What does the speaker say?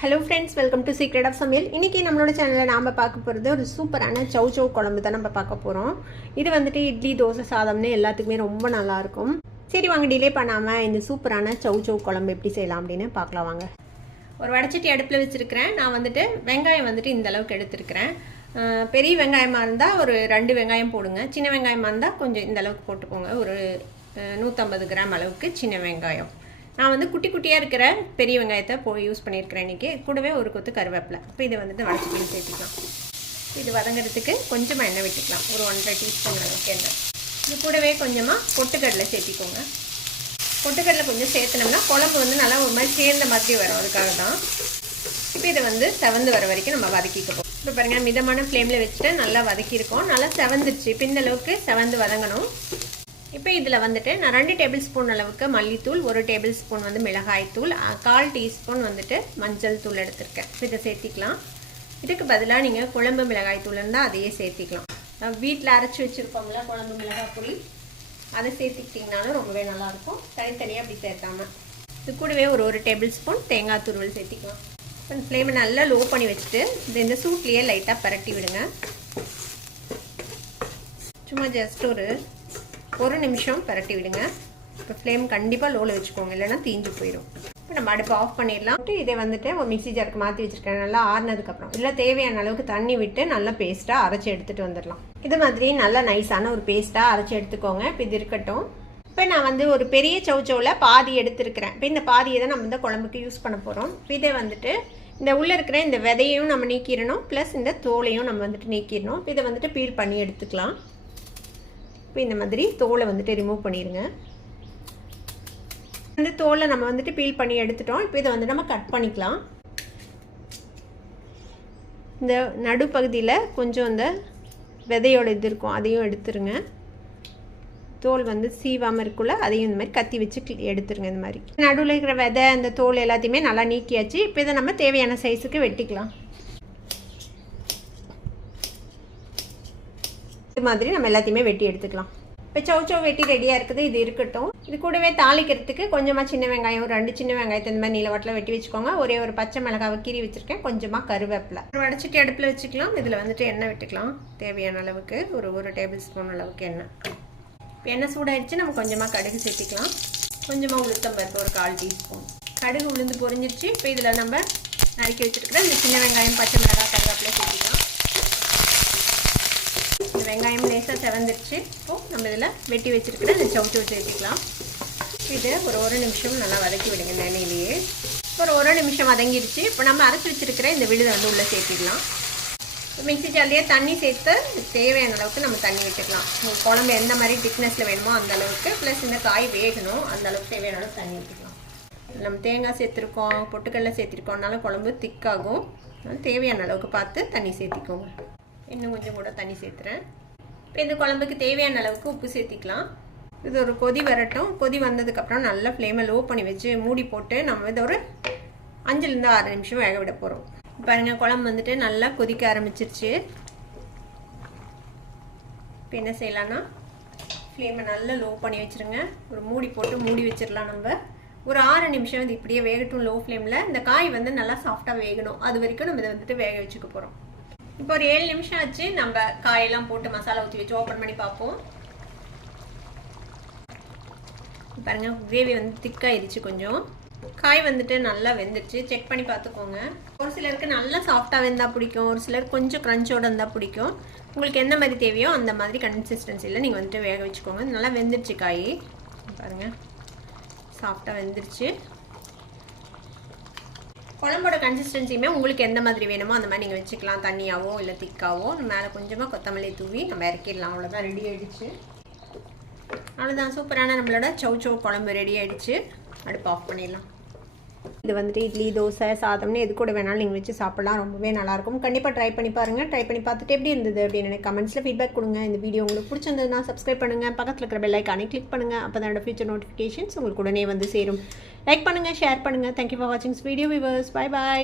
Hello friends welcome to secret of சமையல் இன்றைக்கி நம்மளோட சேனலில் நாம் பார்க்க போகிறது ஒரு சூப்பரான சௌ சௌ குழம்பு தான் நம்ம பார்க்க போகிறோம் இது வந்துட்டு இட்லி தோசை சாதம்னு எல்லாத்துக்குமே ரொம்ப நல்லாயிருக்கும். சரி வாங்க டிலே பண்ணாமல் இந்த சூப்பரான சௌ சௌ குழம்பு எப்படி செய்யலாம் அப்படின்னு பார்க்கலாம் வாங்க. ஒரு வடச்சட்டி அடுப்பில் வச்சுருக்கிறேன். நான் வந்துட்டு வெங்காயம் வந்துட்டு இந்த அளவுக்கு எடுத்துருக்கிறேன். பெரிய வெங்காயமாக இருந்தால் ஒரு ரெண்டு வெங்காயம் போடுங்க. சின்ன வெங்காயமாக இருந்தால் கொஞ்சம் இந்த அளவுக்கு போட்டுக்கோங்க. ஒரு நூற்றம்பது கிராம் அளவுக்கு சின்ன வெங்காயம். நான் வந்து குட்டி குட்டியாக இருக்கிற பெரிய வெங்காயத்தை போய் யூஸ் பண்ணியிருக்கிறேன் இன்றைக்கி கூடவே ஒரு கொத்து கருவேப்பிலை. இப்போ இதை வந்துட்டு வடச்சட்டியில் சேர்த்துக்கலாம். இது வதங்குறதுக்கு கொஞ்சமாக எண்ணெய் விட்டுக்கலாம். ஒரு ஒன்றரை டீஸ்பூன் அளவுக்கு எண்ணெய். இது கூடவே கொஞ்சமாக பொட்டுக்கடலை சேர்த்திக்கோங்க. பொட்டுக்கடலை கொஞ்சம் சேர்த்துனோம்னா குழம்பு வந்து நல்லா ஒரு மாதிரி சேர்ந்த மாதிரி வரும். அதுக்காக தான் இப்போ இதை வந்து செவந்து வர வரைக்கும் நம்ம வதக்கிக்கிறோம் இப்போ பாருங்கள் மிதமான ஃப்ளேமில் வச்சுட்டு நல்லா வதக்கியிருக்கோம். நல்லா செவந்துருச்சு. இப்போ இந்த அளவுக்கு செவந்து வதங்கணும். இப்போ இதில் வந்துட்டு நான் ரெண்டு டேபிள் ஸ்பூன் அளவுக்கு மல்லித்தூள் ஒரு டேபிள் ஸ்பூன் வந்து மிளகாய்த்தூள் கால் டீஸ்பூன் வந்துட்டு மஞ்சள் தூள் எடுத்திருக்கேன். இதை சேர்த்திக்கலாம். இதுக்கு பதிலாக நீங்கள் குழம்பு மிளகாய் தூள் இருந்தால் அதையே சேர்த்திக்கலாம். வீட்டில் அரைச்சி வச்சுருப்போம்ல குழம்பு மிளகாய் பொடி. அதை சேர்த்துக்கிட்டிங்கனாலும் ரொம்பவே நல்லாயிருக்கும். தனித்தனியாக அப்படி சேர்த்தாம இது கூடவே ஒரு ஒரு டேபிள் ஸ்பூன் தேங்காய் துருவல் சேர்த்திக்கலாம். இப்போ ஃப்ளேமை நல்லா லோ பண்ணி வச்சுட்டு இது இந்த சூட்லேயே லைட்டாக பரட்டி விடுங்க. சும்மா ஜஸ்ட் ஒரு ஒரு நிமிஷம் பரட்டி விடுங்க. இப்போ ஃப்ளேம் கண்டிப்பாக லோவில் வச்சுக்கோங்க. இல்லைன்னா தீஞ்சு போயிடும் இப்போ நம்ம அடுப்பு ஆஃப் பண்ணிடலாம். இதை வந்துட்டு ஒரு மிக்ஸி ஜாருக்கு மாற்றி வச்சுருக்கேன். நல்லா ஆறுனதுக்கப்புறம் இல்லை தேவையான அளவுக்கு தண்ணி விட்டு நல்லா பேஸ்ட்டாக அரைச்சி எடுத்துகிட்டு வந்துடலாம். இது மாதிரி நல்லா நைஸான ஒரு பேஸ்ட்டாக அரைச்சி எடுத்துக்கோங்க. இப்போ இது இருக்கட்டும். இப்போ நான் வந்து ஒரு பெரிய சவுச்சவில் பாதி எடுத்துருக்கிறேன். இப்போ இந்த பாதியை தான் நம்ம இந்த குழம்புக்கு யூஸ் பண்ண போகிறோம் இதை வந்துட்டு இந்த உள்ளே இருக்கிற இந்த விதையையும் நம்ம நீக்கிடணும். ப்ளஸ் இந்த தோலையும் நம்ம வந்துட்டு நீக்கிடணும். இதை வந்துட்டு பீல் பண்ணி எடுத்துக்கலாம். இப்போ இந்த மாதிரி தோலை வந்துட்டு ரிமூவ் பண்ணிடுங்க இந்த தோலை நம்ம வந்துட்டு பீல் பண்ணி எடுத்துட்டோம். இப்போ இதை வந்து நம்ம கட் பண்ணிக்கலாம். இந்த நடுப்பகுதியில் கொஞ்சம் இந்த விதையோட இது இருக்கும் அதையும் எடுத்துருங்க. தோல் வந்து சீவாமல் இருக்குள்ள அதையும் இந்த மாதிரி கத்தி வச்சு எடுத்துருங்க இந்த மாதிரி. நடுவில் இருக்கிற விதை அந்த தோல் எல்லாத்தையுமே நல்லா நீக்கியாச்சு. இப்போ இதை நம்ம தேவையான சைஸுக்கு வெட்டிக்கலாம். இது மாதிரி நம்ம எல்லாத்தையுமே வெட்டி எடுத்துக்கலாம். இப்போ சௌச்சோ வெட்டி ரெடியாக இருக்குது. இது இருக்கட்டும். இது கூடவே தாளிக்கிறதுக்கு கொஞ்சமாக சின்ன வெங்காயம் ஒரு ரெண்டு சின்ன வெங்காயத்தை இந்த மாதிரி நீளவாட்டில் வெட்டி வச்சுக்கோங்க. ஒரே ஒரு பச்சை மிளகாவை கீறி வச்சுருக்கேன். கொஞ்சமாக கருவேப்பிலை. ஒரு வடச்சிட்டு அடுப்பில் வச்சுக்கலாம். இதில் வந்துட்டு எண்ணெய் விட்டுக்கலாம். தேவையான அளவுக்கு ஒரு ஒரு டேபிள் ஸ்பூன் அளவுக்கு எண்ணெய். இப்போ எண்ணெய் சூடாயிடுச்சு நம்ம கொஞ்சமாக கடுகு சேர்த்திக்கலாம். கொஞ்சமாக உளுத்தம் பருப்பு ஒரு கால் டீஸ்பூன். கடுகு உளுந்து பொரிஞ்சிருச்சு. இப்போ இதில் நம்ம நறுக்கி வச்சுருக்கிற இந்த சின்ன வெங்காயம் பச்சை மிளகாய் கருவேப்பிலை சேர்த்திக்கலாம். வெங்காயம் லேசாக செவந்துருச்சு. இப்போது நம்ம இதில் வெட்டி வச்சுருக்கிற இந்த சவுச்சோ சேர்த்துக்கலாம் இது ஒரு ஒரு நிமிஷம் நல்லா வதக்கி விடுங்க இந்த எண்ணெயிலேயே. ஒரு ஒரு நிமிஷம் வதங்கிடுச்சு இப்போ நம்ம அரைச்சி வச்சுருக்கிற இந்த விழுதை வந்து உள்ளே சேர்த்திடலாம். மிக்சி ஜாலியாக தண்ணி சேர்த்து தேவையான அளவுக்கு நம்ம தண்ணி விட்டுக்கலாம். உங்கள் குழம்பு எந்த மாதிரி திக்னஸில் வேணுமோ அந்த அளவுக்கு. ப்ளஸ் இந்த காய் வேகணும். அந்த அளவுக்கு தேவையான அளவுக்கு தண்ணி விட்டுக்கலாம். நம்ம தேங்காய் சேர்த்துருக்கோம் பொட்டுக்கடலை சேர்த்துருக்கோம்னால குழம்பு திக்காகும் தேவையான அளவுக்கு பார்த்து தண்ணி சேர்த்திக்கோங்க. இன்னும் கொஞ்சம் கூட தண்ணி சேர்த்துறேன். இப்போ இந்த குழம்புக்கு தேவையான அளவுக்கு உப்பு சேர்த்திக்கலாம். இது ஒரு கொதி வரட்டும். கொதி வந்ததுக்கப்புறம் நல்லா ஃப்ளேமை லோ பண்ணி வச்சு மூடி போட்டு நம்ம இதை ஒரு அஞ்சுலேருந்து ஆறு நிமிஷம் வேக விட போகிறோம் பாருங்க குழம்பு வந்துட்டு நல்லா கொதிக்க ஆரம்பிச்சிருச்சு. இப்போ என்ன செய்யலான்னா ஃப்ளேமை நல்லா லோ பண்ணி வச்சுருங்க. ஒரு மூடி போட்டு மூடி வச்சிடலாம் நம்ம. ஒரு ஆறு நிமிஷம் இது இப்படியே வேகட்டும் லோ. ஃப்ளேமில் இந்த காய் வந்து நல்லா சாஃப்டாக வேகணும். அது வரைக்கும் நம்ம இதை வந்துட்டு வேக வச்சுக்க போகிறோம் இப்போ ஒரு ஏழு நிமிஷம் ஆச்சு. நம்ம காயெல்லாம் போட்டு மசாலா ஊற்றி வச்சு ஓப்பன் பண்ணி பார்ப்போம். பாருங்க கிரேவி வந்து திக்காயிருச்சு கொஞ்சம். காய் வந்துட்டு நல்லா வெந்துருச்சு. செக் பண்ணி பார்த்துக்கோங்க. ஒரு சிலருக்கு நல்லா சாஃப்டாக வெந்தால் பிடிக்கும். ஒரு சிலர் கொஞ்சம் க்ரன்ச்சோட இருந்தால் பிடிக்கும். உங்களுக்கு எந்த மாதிரி தேவையோ அந்த மாதிரி கன்சிஸ்டன்சியில் நீங்கள் வந்துட்டு வேக வச்சுக்கோங்க. நல்லா வெந்துருச்சு காய். பாருங்கள் சாஃப்டாக வெந்துருச்சு. குழம்போட கன்சிஸ்டன்சியுமே உங்களுக்கு எந்த மாதிரி வேணுமோ அந்த மாதிரி நீங்கள் வச்சுக்கலாம். தண்ணியாவோ இல்லை திக்காவோ மேலே கொஞ்சமாக கொத்தமல்லி தூவி நம்ம இறக்கிடலாம். அவ்வளோதான் ரெடி ஆகிடுச்சு அவ்வளோதான் சூப்பரான நம்மளோட சவு சௌ குழம்பு ரெடி ஆகிடுச்சு அடுப்பு ஆஃப் பண்ணிடலாம். இது வந்துட்டு இட்லி தோசை சாதம்னு எது கூட வேணாலும் நீங்கள் வச்சு சாப்பிடலாம். ரொம்பவே நல்லாயிருக்கும். கண்டிப்பாக ட்ரை பண்ணி பாருங்கள் ட்ரை பண்ணி பார்த்துட்டு எப்படி இருந்தது அப்படின்னு எனக்கு கமெண்ட்ஸில் ஃபீட்பேக் கொடுங்க. இந்த வீடியோ உங்களுக்கு பிடிச்சிருந்ததுன்னா சப்ஸ்கிரைப் பண்ணுங்கள் பக்கத்தில் இருக்கிற பெல் ஐக்கானே கிளிக் பண்ணுங்கள் அப்போ தான் ஃபியூச்சர் நோட்டிஃபிகேஷன்ஸ் உங்களுக்கு உடனே வந்து சேரும். லைக் பண்ணுங்கள் ஷேர் பண்ணுங்கள் thank you for watchings video viewers bye bye